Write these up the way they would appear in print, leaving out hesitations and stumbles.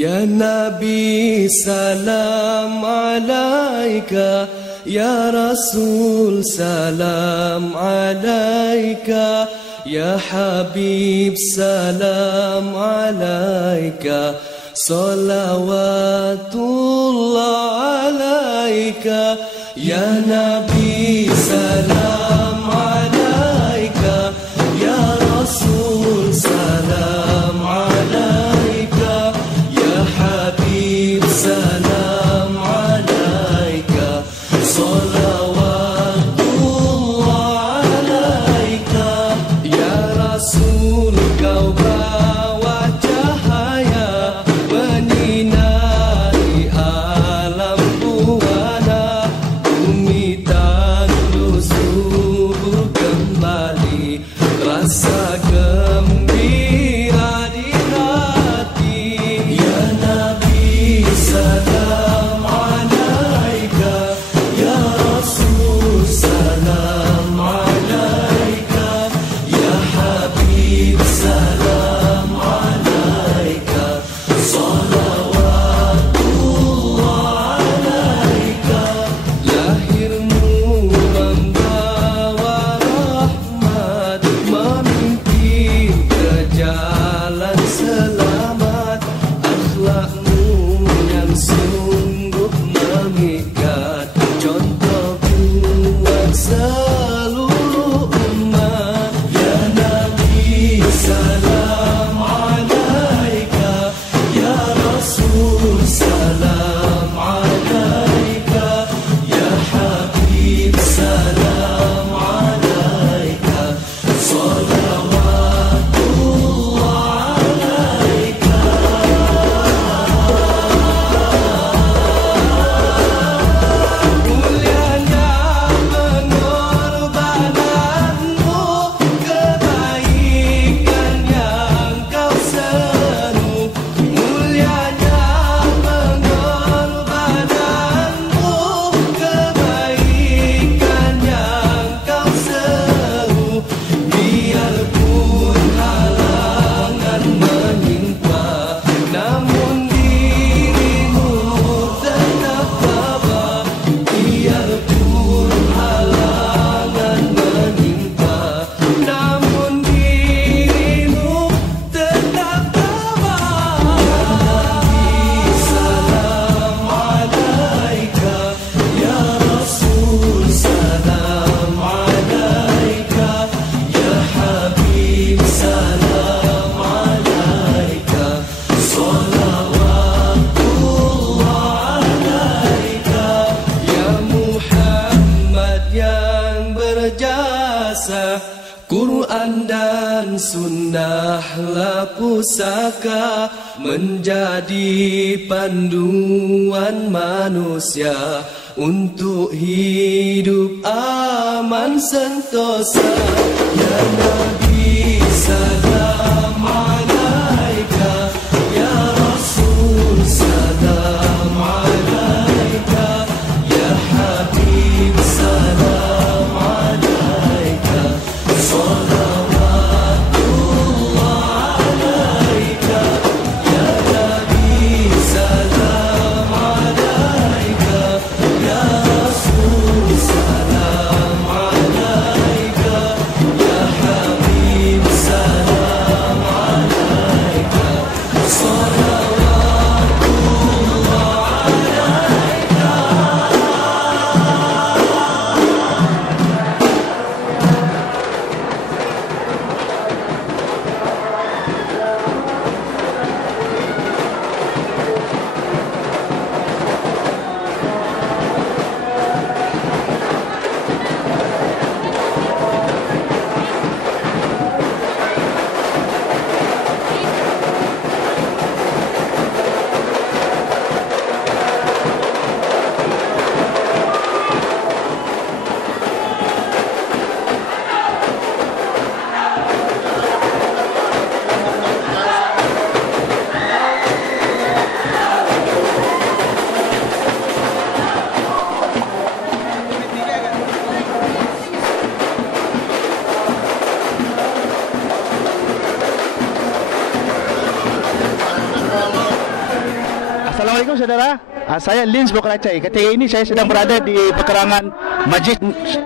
Ya Nabi salam alaika, Ya Rasul salam alaika, Ya Habib salam alaika, salawatullah alaika. Ya Nabi salam alaika, Ya Rasul salam alaika, Ya Habib salam alaika, salawatullah alaika. Ya Rasul kau bawa cahaya menyinari alam buana, bumi tandus subur kembali, rasa gembira di hati. Ya Nabi salam alaika, Ya Rasul salam alaika, Ya Habib salam alaika, salawatullah alaika. Lahirmu membawa rahmat, memimpin ke jalan selamat. Akhlakmu yang sungguh memikat, contoh buat seluruh umat. Ya Nabi salam alaika, Ya Rasul salam alaika, Ya Habib salam alaika, salawatullah alaika. Mulianya pengorbananmu, kebaikan yang kau seru. Mulianya pengorbananmu, kebaikan yang kau seru. Biarpun halangan menimpa, namun dirimu tetap tabah. Biarpun halangan menimpa, namun dirimu tetap tabah. Salam alaika, Ya Rasul salam alaika, Ya Habib salam alaika, salawatullah alaika. Ya Muhammad yang berjasa, Quran dan sunnahlah pusaka, menjadi panduan manusia untuk hidup aman sentosa. Ya Nabi salam alaika, Ya Rasul salam alaika, Ya Habib salam alaika, salawatullah alaika. Ya Nabi salam alaika, Ya Rasul salam alaika, Ya Habib salam Assalamualaikum saudara. Saya Lins Bokracai. Ketika ini saya sedang berada di pekarangan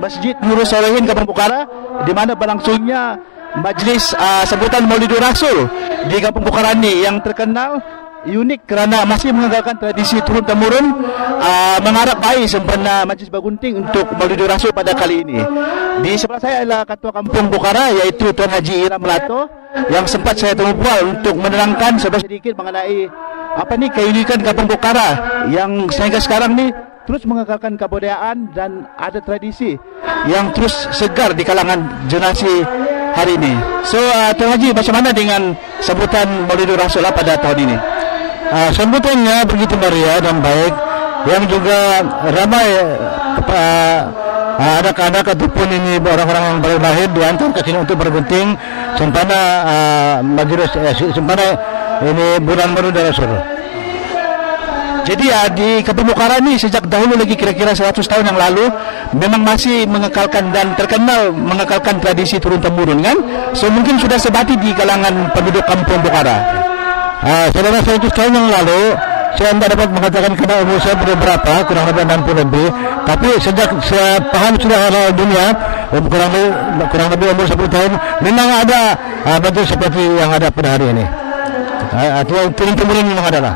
Masjid Nurul Solehin Kampung Pokhara, di mana berlangsungnya majlis sambutan Maulidul Rasul di Kampung Pokhara ini yang terkenal unik kerana masih mengagalkan tradisi turun temurun, mengharap baik sempena Majlis Bagunting untuk Maulidul Rasul pada kali ini. Di sebelah saya adalah Ketua Kampung Pokhara, iaitu Tuan Haji Iram Melato, yang sempat saya temu pual untuk menerangkan sedikit mengenai keunikan Kampung Pokhara yang sehingga sekarang ni terus mengekalkan kebudayaan dan ada tradisi yang terus segar di kalangan generasi hari ini. So Tuan Haji, macam mana dengan sambutan Maulidul Rasul pada tahun ini? Sambutannya begitu meriah dan baik, yang juga ramai anak-anak ataupun ini orang-orang yang baru lahir diantar ke sini untuk bergunting sempena majlis sempena ini bulan Maulidul Rasul. Jadi di Kampung Pokhara ini sejak dahulu lagi, kira-kira 100 tahun yang lalu, memang masih mengekalkan dan terkenal mengekalkan tradisi turun-temurun kan? So mungkin sudah sebati di kalangan penduduk Kampung Pokhara. Selama 100 tahun yang lalu saya tidak dapat mengatakan kerana umur saya berapa, kurang lebih 60 lebih. Tapi sejak saya paham sudah halal dunia, kurang lebih umur 10 tahun, memang ada bentuk seperti yang ada pada hari ini. Atau turun-temurun memang ada lah.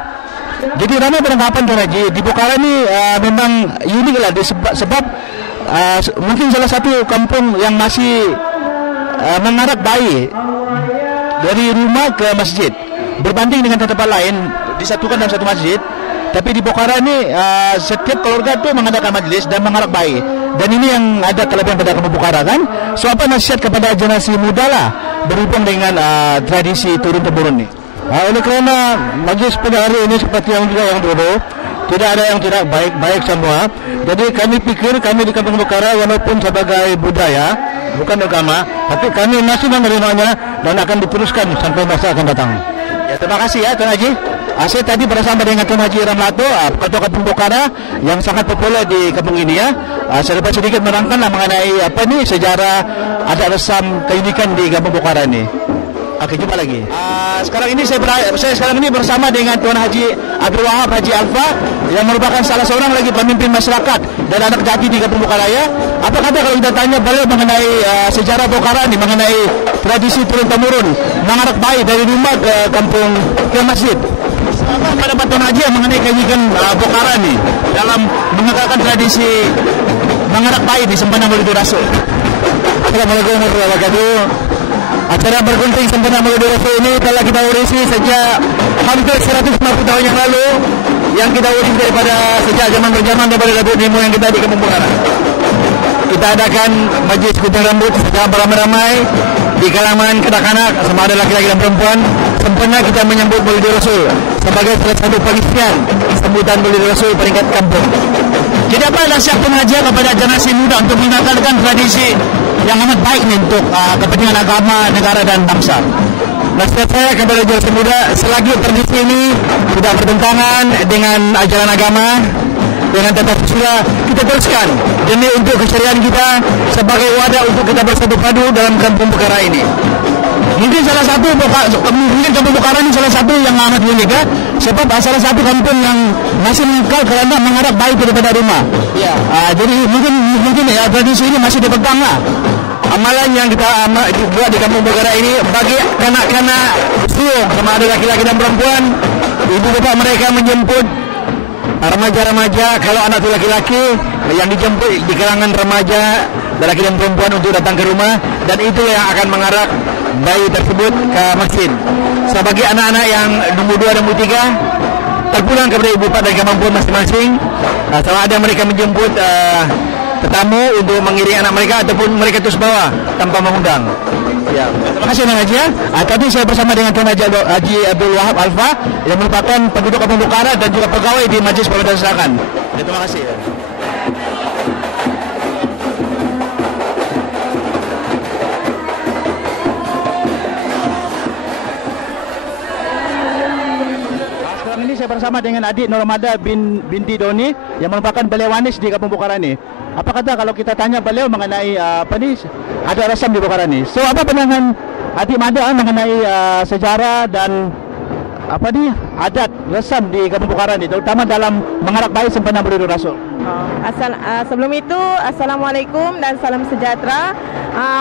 Jadi ramai beranggapan Tuan Haji, di Pokhara ini memang unik lah sebab mungkin salah satu kampung yang masih mengarah baik dari rumah ke masjid. Berbanding dengan tempat lain disatukan dalam satu masjid, tapi di Pokhara ini setiap keluarga tu mengadakan majlis dan mengarah baik. Dan ini yang ada kelebihan pada Kampung Pokhara kan. So apa nasihat kepada generasi muda lah berhubung dengan tradisi turun-temurun ni? Oleh kerana majlis pada hari ini seperti yang juga yang dulu, tidak ada yang tidak baik semua. Jadi kami fikir kami di Kampung Pokhara walaupun sebagai budaya bukan agama, tapi kami masih menerimanya dan akan diteruskan sampai masa akan datang. Ya, terima kasih ya Tuan Haji. Saya tadi bersama dengan Tuan Haji Iram Melato, Ketua Kampung Pokhara yang sangat populer di kampung ini ya. Saya dapat sedikit menerangkanlah mengenai sejarah adat resam keunikan di Kampung Pokhara ini. Oke, jumpa lagi. Sekarang ini saya sekarang ini bersama dengan Tuan Haji Abdul Wahab Haji Alfa yang merupakan salah seorang lagi pemimpin masyarakat dan anak jati di Kampung Pokhara ya. Apa kata kalau kita tanya beliau mengenai sejarah Pokhara ini, mengenai tradisi turun-temurun, mengarah baik dari rumah ke kampung ke masjid. Apa pendapat Tuan Haji mengenai keunikan Pokhara ini dalam mengekalkan tradisi mengarah baik di sempena Maulidul Rasul? Assalamualaikum warahmatullahi wabarakatuh. Acara bergunting sempena Maulidul Rasul ini telah kita urisi sejak hampir 150 tahun yang lalu, yang kita urus daripada sejak zaman berjaman daripada Datuk Nemo yang kita di Kampung Pokhara. Kita adakan majlis gunting rambut secara beramai-ramai di kalangan kanak-kanak sama ada laki-laki dan perempuan sempena kita menyambut Maulidul Rasul sebagai salah satu pengisian sambutan Maulidul Rasul peringkat kampung. Jadi apa nasihat Tuan Haji kepada generasi muda untuk mengekalkan tradisi yang amat baik ni untuk kepentingan agama, negara dan bangsa? Nasihat saya kepada generasi muda, selagi tradisi ini tidak bertentangan dengan ajaran agama, dengan tata susila, kita teruskan demi untuk kesyarian kita sebagai wadah untuk kita bersatu padu dalam Kampung Pokhara ini. Mungkin Kampung Pokhara ini salah satu yang amat unik ya, sebab salah satu kampung yang masih mengekal kerana mengharap baik daripada rumah. Ya. Jadi mungkin ya tradisi ini masih dipegang lah. Amalan yang kita buat di Kampung Pokhara ini bagi kanak-kanak usia sama ada laki-laki dan perempuan, ibu bapa mereka menjemput remaja-remaja, kalau anak itu laki-laki yang dijemput di kalangan remaja, laki dan perempuan untuk datang ke rumah, dan itu yang akan mengarah bayi tersebut ke masjid. Sebagai anak-anak yang nombor 2 dan nombor 3 terpulang kepada ibu bapa dan kemampuan masing-masing, sama ada mereka menjemput tetamu untuk mengiringi anak mereka ataupun mereka terus bawa tanpa mengundang. Ya. Terima kasih Tuan Haji. Tadi saya bersama dengan Tuan Haji Abdul Wahab Alfa yang merupakan penduduk Kampung Pokhara dan juga pegawai di Majlis Permusyawaratan. Terima kasih. Sekarang ini saya bersama dengan adik Nurmada binti Doni yang merupakan beliau wanis di Kampung Pokhara ini. Apa kata kalau kita tanya beliau mengenai ada resam di Pokhara ini? So apa pandangan adik Mada mengenai sejarah dan apa ni adat resam di Kampung Bukara ni, terutama dalam mengarap bayi sempena Maulidul Rasul? Sebelum itu, Assalamualaikum dan salam sejahtera.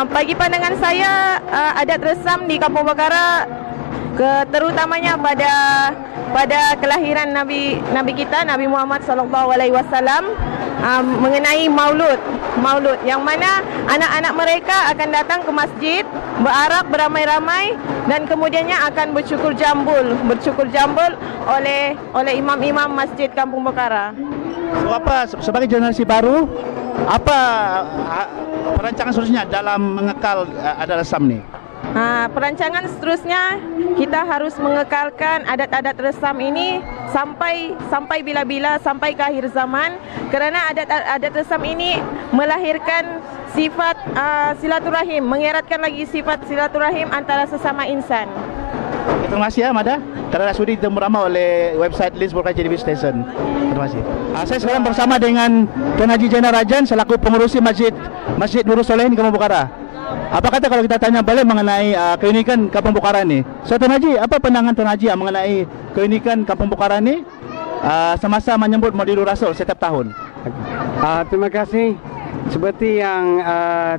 Bagi pandangan saya, adat resam di Kampung Bukara, terutamanya pada kelahiran Nabi kita, Nabi Muhammad SAW, mengenai maulud yang mana anak-anak mereka akan datang ke masjid, berarak beramai-ramai dan kemudiannya akan bercukur jambul oleh imam-imam masjid Kampung Bukara. So, apa sebagai generasi baru, apa perancangan seterusnya dalam mengekal adat resam ni? Perancangan seterusnya kita harus mengekalkan adat-adat resam ini sampai bila-bila, sampai ke akhir zaman, kerana adat resam ini melahirkan sifat silaturahim, mengeratkan lagi sifat silaturahim antara sesama insan. Terima kasih ya Mada, kerana sudi ditemu oleh website Linz Broadcast TV Station. Terima kasih. Saya sekarang bersama dengan Tuan Haji Zainal Rajan selaku pengurusi Masjid Nurul Solehin Kampung Bukara. Apa kata kalau kita tanya balik mengenai keunikan Kampung Bukara ni? So Tuan Haji, apa pandangan Tuan Haji mengenai keunikan Kampung Bukara ni semasa menyambut Maulidul Rasul setiap tahun? Terima kasih. Seperti yang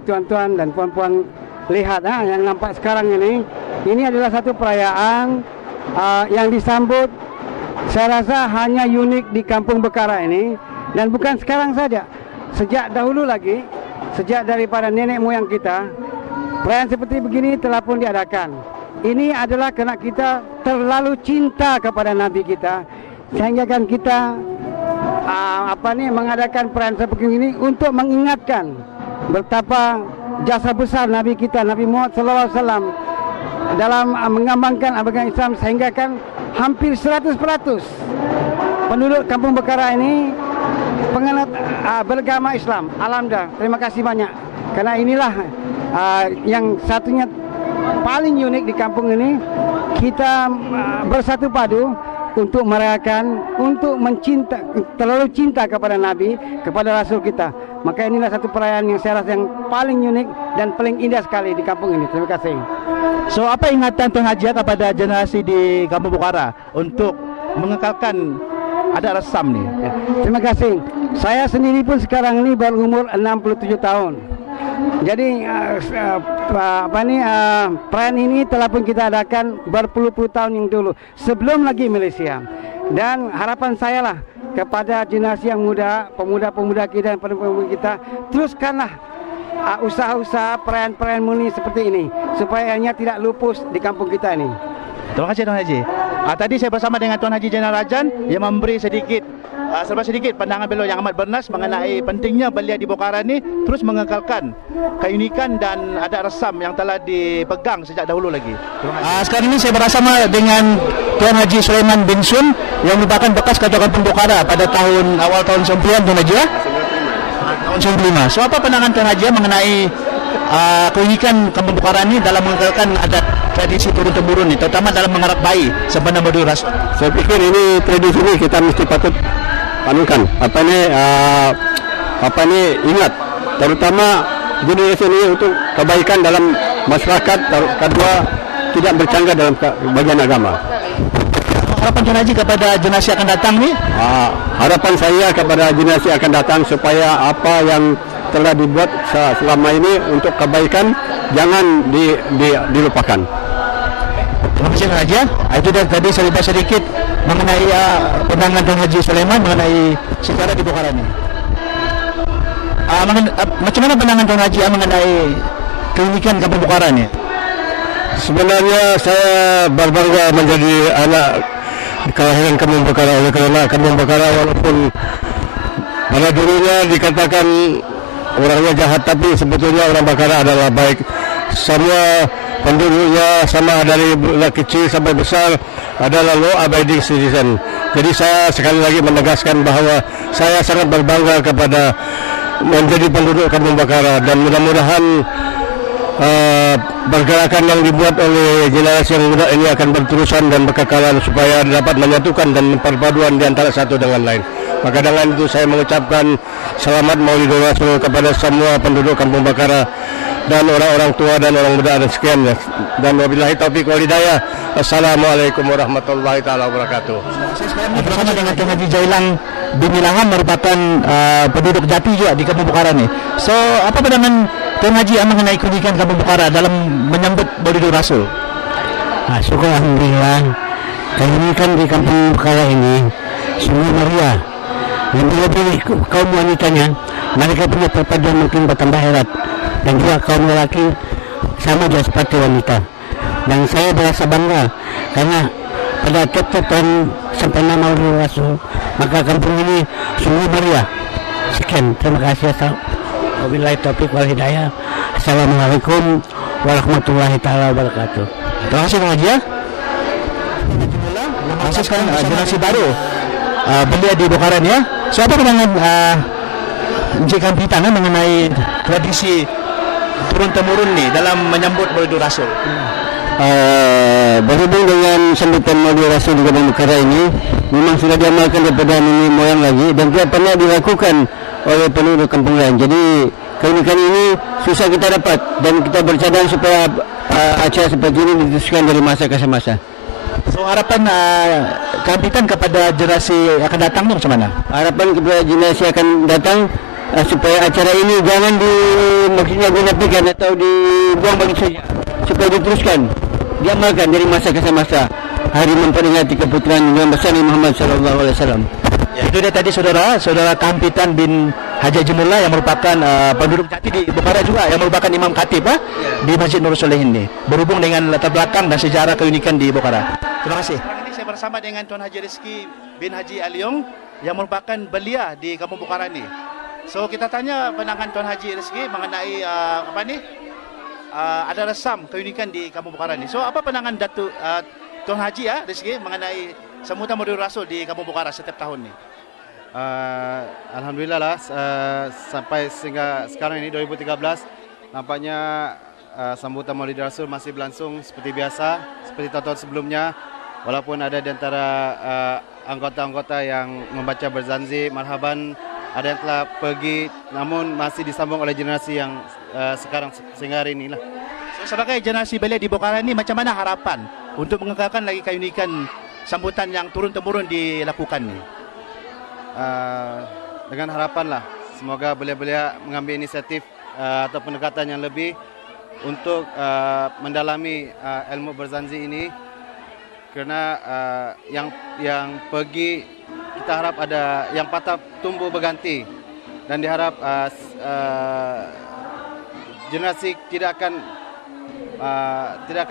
tuan-tuan dan puan-puan lihat yang nampak sekarang ini adalah satu perayaan yang disambut, saya rasa hanya unik di Kampung Bukara ini, dan bukan sekarang saja. Sejak dahulu lagi, sejak daripada nenek moyang kita, perayaan seperti begini telah pun diadakan. Ini adalah kerana kita terlalu cinta kepada Nabi kita, sehingga kan kita mengadakan perayaan seperti ini untuk mengingatkan betapa jasa besar Nabi kita, Nabi Muhammad SAW dalam mengembangkan agama Islam, sehingga kan hampir 100% penduduk Kampung Bukara ini penganut beragama Islam. Alhamdulillah, terima kasih banyak. Karena inilah yang satunya paling unik di kampung ini. Kita bersatu padu untuk merayakan, untuk terlalu cinta kepada Nabi, kepada Rasul kita. Maka inilah satu perayaan yang saya rasa yang paling unik dan paling indah sekali di kampung ini. Terima kasih. So, apa ingatan Tuan Haji kepada generasi di Kampung Bukara untuk mengekalkan adat resam ni? Terima kasih. Saya sendiri pun sekarang ini berumur 67 tahun. Jadi perayaan ini telah pun kita adakan berpuluh-puluh tahun yang dulu, sebelum lagi Malaysia. Dan harapan saya lah kepada generasi yang muda, pemuda-pemuda kita dan pemuda kita, teruskanlah usaha-usaha perayaan-perayaan murni seperti ini, supaya hanya tidak lupus di kampung kita ini. Terima kasih Tuan Haji. Tadi saya bersama dengan Tuan Haji Zainal Rajan yang memberi sedikit pandangan beliau yang amat bernas mengenai pentingnya belia di Bukara ni terus mengekalkan keunikan dan adat resam yang telah dipegang sejak dahulu lagi. Sekarang ini saya bersama dengan Tuan Haji Sulaiman bin Sun yang merupakan bekas Ketua Kampung Bukara pada awal tahun 90-an, Tuan Haji ya? Tahun 95. So, apa pandangan Tuan Haji mengenai keunikan Kampung Bukara ni dalam mengekalkan adat tradisi turun-temurun ni, terutama dalam mengarap bayi sempena Maulidul Rasul? Saya pikir ini tradisi ini kita mesti patut panukan. Ingat, terutama generasi ini untuk kebaikan dalam masyarakat. Kedua, tidak bercanggah dalam bagian agama. Harapan Tuan Haji kepada generasi akan datang ni? Harapan saya kepada generasi akan datang supaya apa yang telah dibuat selama ini untuk kebaikan jangan dilupakan. Terima kasih Tuan Haji. Itu tadi saya bahas sedikit mengenai pandangan Tuan Haji Sulaiman mengenai sejarah di Bukara ini. Macam mana pandangan Tuan Haji mengenai keunikan Kampung Bukara ini? Sebenarnya saya berbangga menjadi anak kelahiran Kampung Bukara, oleh kerana Kampung Bukara walaupun pada dulunya dikatakan orangnya jahat, tapi sebetulnya orang Bukara adalah baik. Semua penduduknya sama dari kecil sampai besar adalah law abiding citizen. Jadi saya sekali lagi menegaskan bahawa saya sangat berbangga kepada menjadi penduduk Kampung Bukara, dan mudah-mudahan pergerakan yang dibuat oleh generasi yang muda ini akan berterusan dan berkekalan supaya dapat menyatukan dan perpaduan di antara satu dengan lain. Maka dengan itu saya mengucapkan selamat Maulidul Rasul kepada semua penduduk Kampung Bukara. dan orang-orang tua dan orang muda dan sekian. Dan wabillahi taufiq wal hidayah. Assalamualaikum warahmatullahi taala wabarakatuh. Bersama dengan Tuan Haji Jailang bin Ilham merupakan penduduk jati juga di Kampung Bukara nih. So, apa pandangan Tuan Haji mengenai keunikan Kampung Bukara dalam menyambut Maulidur Rasul? Syukur alhamdulillah. Keunikan di Kampung Bukara ini sungguh meriah. Lebih-lebih kaum wanitanya, mereka punya perpaduan mungkin bertambah herat, dan juga kaum lelaki sama juga seperti wanita. Dan saya merasa bangga karena pada tiap-tiap tahun sampai Maulidur Rasul, maka kampung ini sungguh meriah. Sekian, terima kasih. Wabillahi taufiq wal hidayah. Assalamualaikum warahmatullahi taala wabarakatuh. Terima kasih Tuan Haji ya. Masuk sekarang generasi baru belia di Bukara ya. So, apa pandangan Encik Kampitan mengenai tradisi turun-temurun nih dalam menyambut Maulidur Rasul? Berhubung dengan sambutan Maulidur Rasul di Kampung Bukara ini memang sudah diamalkan daripada nenek moyang lagi dan tidak pernah dilakukan oleh penduduk kampung lain. Jadi keunikan ini susah kita dapat dan kita bercadang supaya acara seperti ini diteruskan dari masa ke masa. So, harapan Kampitan kepada generasi akan datang ni macam mana? Harapan kepada generasi akan datang supaya acara ini jangan digunakan atau dibuang begitu saja, supaya diteruskan, diamalkan dari masa ke masa. Hari memperingati keputraan Nabi besar Muhammad sallallahu alaihi wasallam. Ya, itu dia tadi saudara Kampitan bin Haji Jemullah yang merupakan penduduk jati di Bukara juga, yang merupakan imam khatib di Masjid Nurul Solehin ini, berhubung dengan latar belakang dan sejarah keunikan di Bukara. Terima kasih. Ini saya bersama dengan Tuan Haji Rizki bin Haji Aliong yang merupakan belia di Kampung Bukara ini. So, kita tanya pandangan Tuan Haji Rizki mengenai ada resam keunikan di Kampung Bukara ini. So, apa pandangan Tuan Haji Rizki mengenai sambutan Maulidur Rasul di Kampung Bukara setiap tahun ini? Alhamdulillah lah, sampai sehingga sekarang ini 2013 nampaknya sambutan Maulidur Rasul masih berlangsung seperti biasa, seperti tahun-tahun sebelumnya. Walaupun ada di antara anggota-anggota yang membaca berzanzi marhaban, ada yang telah pergi, namun masih disambung oleh generasi yang sekarang sehingga hari inilah. So, sebagai generasi belia di Bukara ini, macam mana harapan untuk mengekalkan lagi keunikan sambutan yang turun-temurun dilakukan ni? Dengan harapan lah, semoga belia-belia mengambil inisiatif atau pendekatan yang lebih untuk mendalami ilmu berzanzi ini, kerana yang pergi kita harap ada yang patah tumbuh berganti, dan diharap generasi tidak akan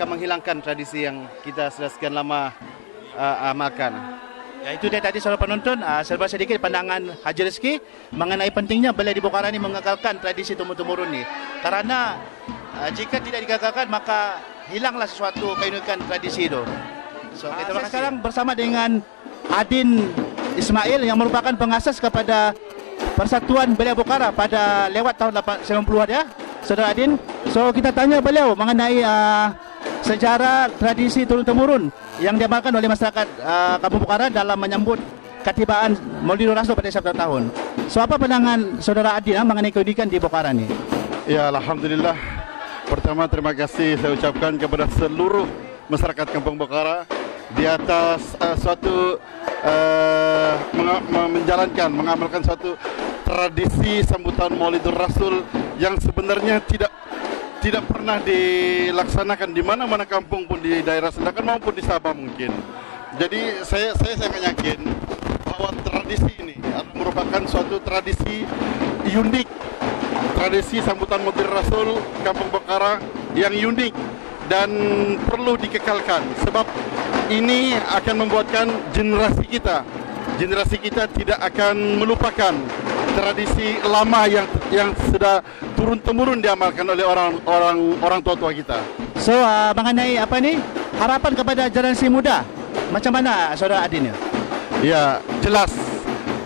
menghilangkan tradisi yang kita sudah sekian lama amalkan. Ya, itu dia tadi saudara penonton, serba sedikit pandangan Haji Rizki mengenai pentingnya belia di Bukara ini mengekalkan tradisi turun-temurun ni. Karena jika tidak digagalkan maka hilanglah sesuatu keunikan tradisi itu. So, kita sekarang bersama dengan Adin Ismail yang merupakan pengasas kepada Persatuan Belia Bukara pada lewat tahun 90-an ya, Saudara Adin. So, kita tanya beliau mengenai sejarah tradisi turun-temurun yang diamalkan oleh masyarakat Kampung Bukara dalam menyambut ketibaan Maulidur Rasul pada setiap tahun. So, apa pandangan Saudara Adin mengenai keunikan di Bukara ni? Ya, alhamdulillah. Pertama, terima kasih saya ucapkan kepada seluruh masyarakat Kampung Bukara di atas mengamalkan suatu tradisi sambutan Maulidur Rasul yang sebenarnya tidak pernah dilaksanakan di mana-mana kampung pun di daerah Sendakan maupun di Sabah mungkin. Jadi saya sangat yakin bahwa tradisi ini merupakan suatu tradisi unik, tradisi sambutan Maulidur Rasul Kampung Bukara yang unik dan perlu dikekalkan, sebab ini akan membuatkan generasi kita tidak akan melupakan tradisi lama yang sudah turun-temurun diamalkan oleh orang tua-tua kita. So, mengenai apa ni harapan kepada generasi muda, macam mana Saudara Adin? Ya, jelas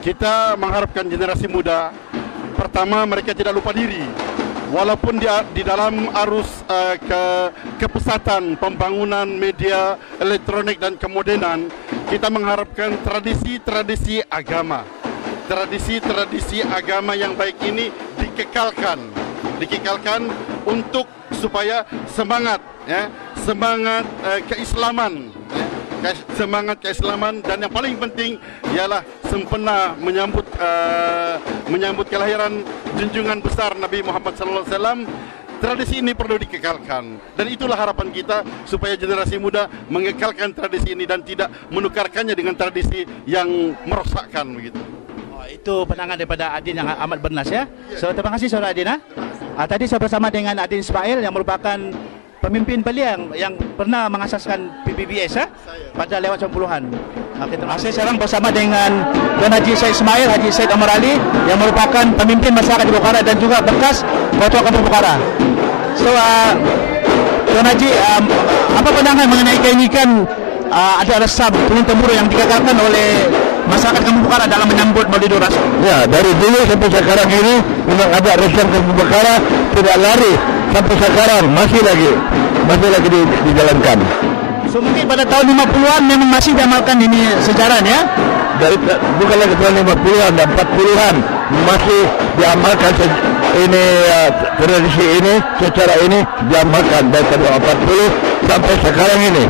kita mengharapkan generasi muda, pertama mereka tidak lupa diri. Walaupun di dalam arus kepesatan pembangunan media elektronik dan kemodernan, kita mengharapkan tradisi-tradisi agama yang baik ini dikekalkan untuk supaya semangat keislaman, semangat keislaman, dan yang paling penting ialah sempena menyambut kelahiran junjungan besar Nabi Muhammad SAW. Tradisi ini perlu dikekalkan, dan itulah harapan kita supaya generasi muda mengekalkan tradisi ini dan tidak menukarkannya dengan tradisi yang merosakkan begitu. Oh, itu pandangan daripada Adin yang amat bernas ya. So, terima kasih Saudara Adin. Tadi saya bersama dengan Adin Ismail yang merupakan pemimpin belia yang pernah mengasaskan PBBS pada lewat 90-an. Okay, terima kasih. Sekarang bersama dengan Tuan Haji Syed Ismail, Haji Syed Omar Ali yang merupakan pemimpin masyarakat di Bukhara dan juga bekas Ketua Kampung Bukhara. So, Tuan Haji, apa pandangan mengenai keunikan ada resam turun-temurun yang dikekalkan oleh masyarakat Kampung Bukhara dalam menyambut Maulidur Rasul? Ya, dari dulu sampai sekarang ini memang ada resam Kampung Bukhara, tidak lari sampai sekarang masih lagi dijalankan. So mungkin pada tahun 50-an memang masih diamalkan ini sejarah ya? Bukan lagi tahun 50-an dan 40-an masih diamalkan ini tradisi ini secara ini diamalkan dari tahun 40 sampai sekarang ini.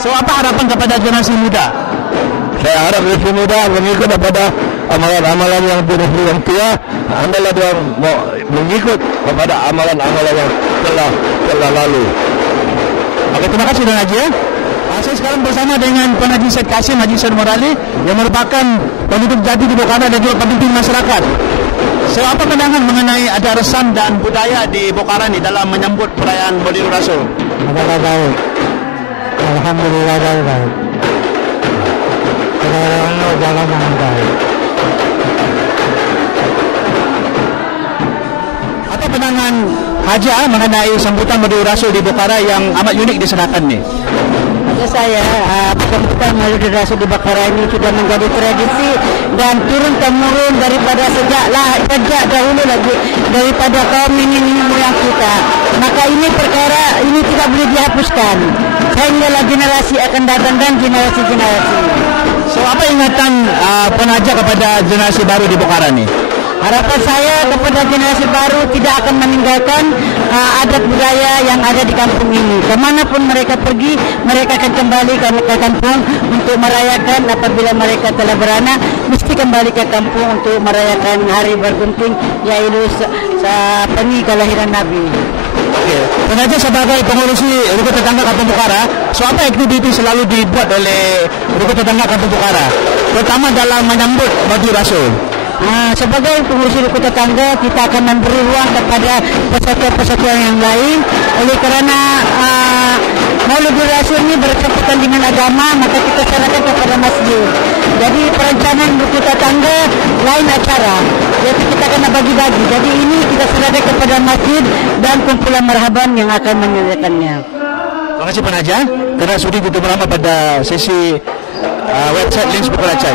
So apa harapan kepada generasi muda? Saya harap generasi muda mengikut kepada amalan-amalan yang yang tua, adalah dia mau mengikut kepada amalan-amalan yang telah lalu. Oke, terima kasih Tuan Haji ya. Saya sekarang bersama dengan Tuan Haji Syed Kasim, Haji Syed Omar Ali yang merupakan penduduk jati di Bukhara dan juga pemimpin masyarakat. So, apa pandangan mengenai ada resam dan budaya di Bukhara ini dalam menyambut perayaan Maulidur Rasul? Baik. Alhamdulillah baik. Jalan yang baik. Apa pandangan Haja mengenai sambutan Maulidur Rasul di Bukhara yang amat unik disediakan nih? Saya sambutan Maulidur Rasul di Bukhara ini sudah menjadi tradisi dan turun temurun daripada sejak dahulu lagi daripada kaum nenek moyang kita. Maka ini perkara ini tidak boleh dihapuskan. Sehinggalah generasi akan datang dan generasi. So apa ingatan penaja kepada generasi baru di Bukhara nih? Harapan saya kepada generasi baru tidak akan meninggalkan adat budaya yang ada di kampung ini. Kemanapun mereka pergi, mereka akan kembali ke kampung untuk merayakan. Apabila mereka telah beranak, mesti kembali ke kampung untuk merayakan hari bergunting, yaitu kelahiran Nabi. Oke, Penaja sebagai pengurusi Rukun Tetangga Kampung Bukhara, so apa aktiviti selalu dibuat oleh Rukun Tetangga Kampung Bukhara, terutama dalam menyambut Maulidur Rasul? Sebagai pengurusi Rukun Tetangga, kita akan memberi ruang kepada peserta-peserta yang lain. Oleh kerana Maulidur Rasul ini berkaitan dengan agama, maka kita serahkan kepada masjid. Jadi perencanaan Rukun Tetangga lain acara, jadi kita akan bagi-bagi. Jadi ini kita serahkan kepada masjid dan kumpulan marhaban yang akan menyediakannya. Terima kasih Penaja, kerana sudi kita bersama pada sesi website Lens Bukhara Acai.